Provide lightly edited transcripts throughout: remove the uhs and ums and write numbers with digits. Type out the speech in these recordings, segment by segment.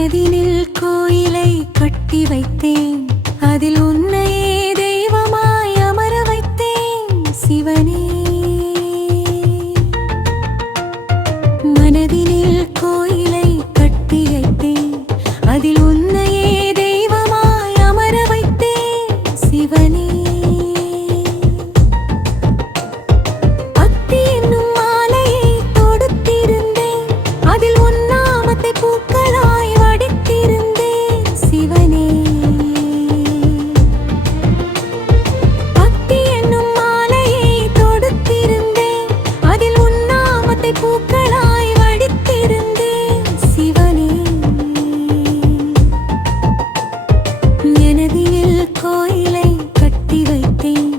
மனதினில் கோயிலை கட்டி வைத்தேன், அதில் உன்னையே தெய்வமாய் அமர வைத்தேன் சிவனே. மனதினில் கோயிலை கட்டி வைத்தேன், அதில் உன்னையே தெய்வமாய் அமர வைத்தேன் சிவனே. பக்தி என்னும் மாலையை தொடுத்திருந்தேன், அதில் உன் நாமத்தை பூக்களாய் வடித்திருந்தேன் சிவனே. பக்தி என்னும் மாலையை தொடுத்திருந்தேன், அதில் உன் நாமத்தை பூக்களாய் வடித்திருந்தேன் சிவனே. எனதில் கோயிலை கட்டி வைத்தேன்,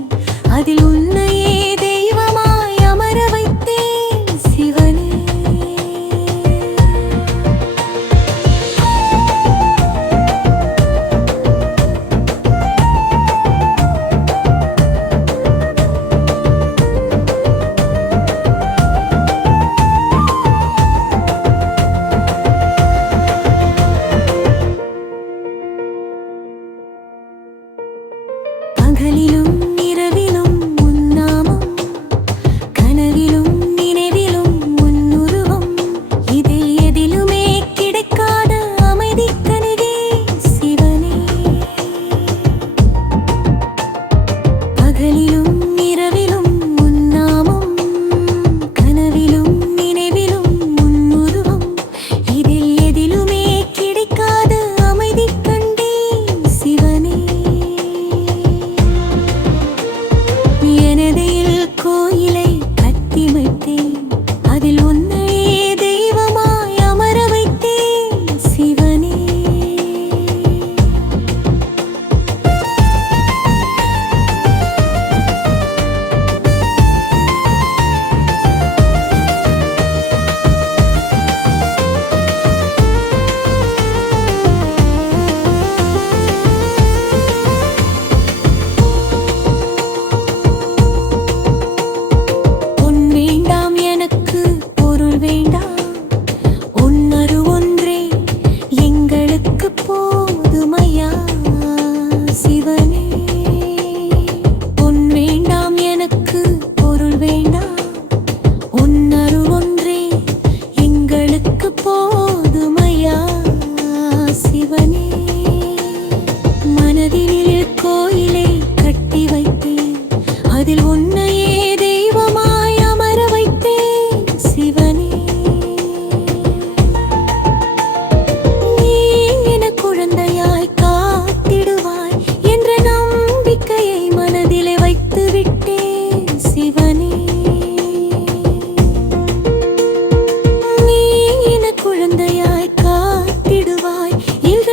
அதில் உன்னையே தெய்வமாய் அமர வைத்தேன் சிவனே. பகலிலும் இரவிலும் உன் நாமம், கனவிலும் நினைவிலும் உன் உருவம், இதில் எதிலுமே கிடைக்காத அமைதி கனியே சிவனே. பகலிலும் இரவிலும் உன் நாமம், கனவிலும் நினைவிலும் உன் உருவம், இதில் எதிலுமே கிடைக்காத அமைதி கண்டேன் சிவனே. எனதில் கோயிலை கட்டி வைத்தேன், அதில் உன்னையே தெய்வமாய் அமர வைத்தேன் சிவனே. பொன் வேண்டாம் எனக்கு, பொருள் வேண்டாம், உன்னரு ஒன்றே எங்களுக்கு போதுமையா சிவனே. பொன் வேண்டாம் எனக்கு, பொருள் வேண்டாம், உன்னரு ஒன்றே எங்களுக்கு போதுமையா சிவனே. மனதினில் கோயிலை கட்டி வைத்தேன், அதில் உன்னையே தெய்வமாய் அமர வைத்தேன் சிவனே. நீ என குழந்தையாய் காத்திடுவாய் என்ற நம்பிக்கையை மனதிலே வைத்து விட்டேன் சிவனே. நீ என குழந்தையாய் காத்திடுவாய் என்ற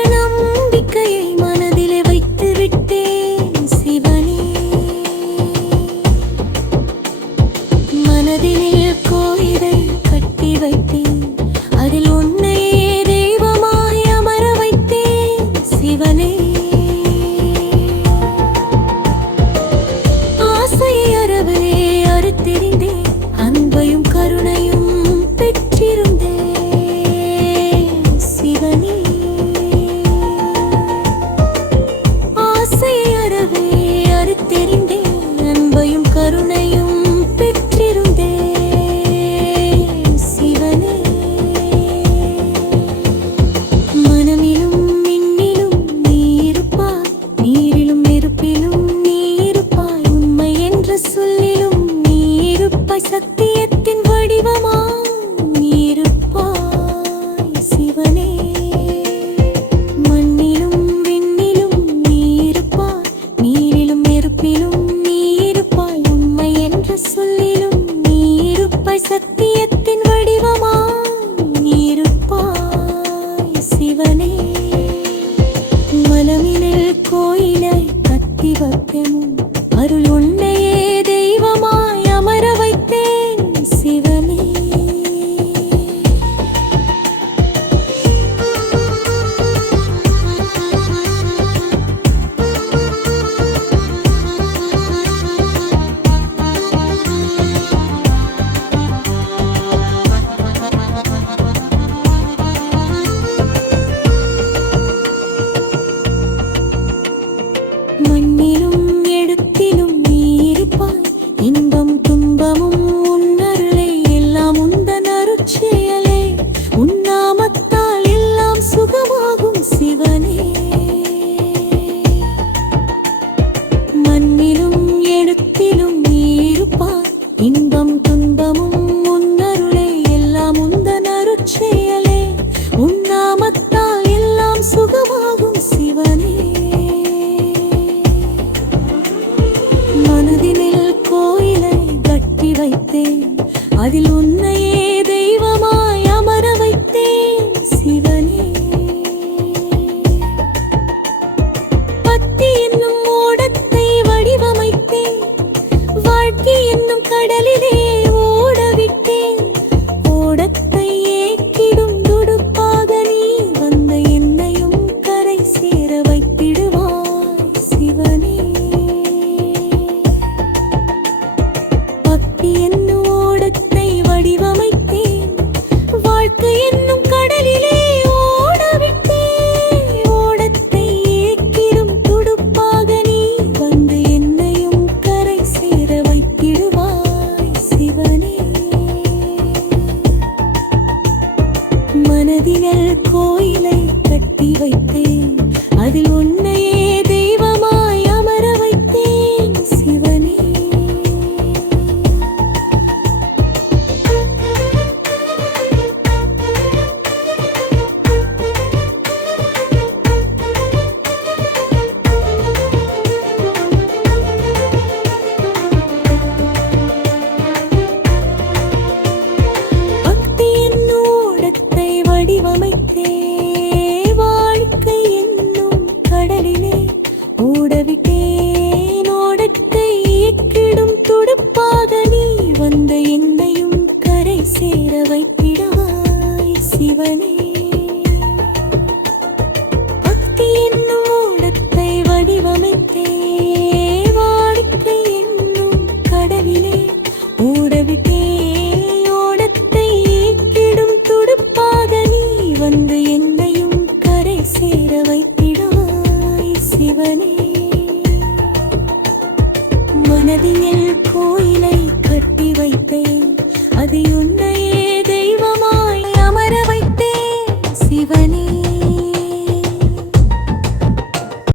மனதினில் கோயிலை கட்டி வைத்தேன் அதில் உன்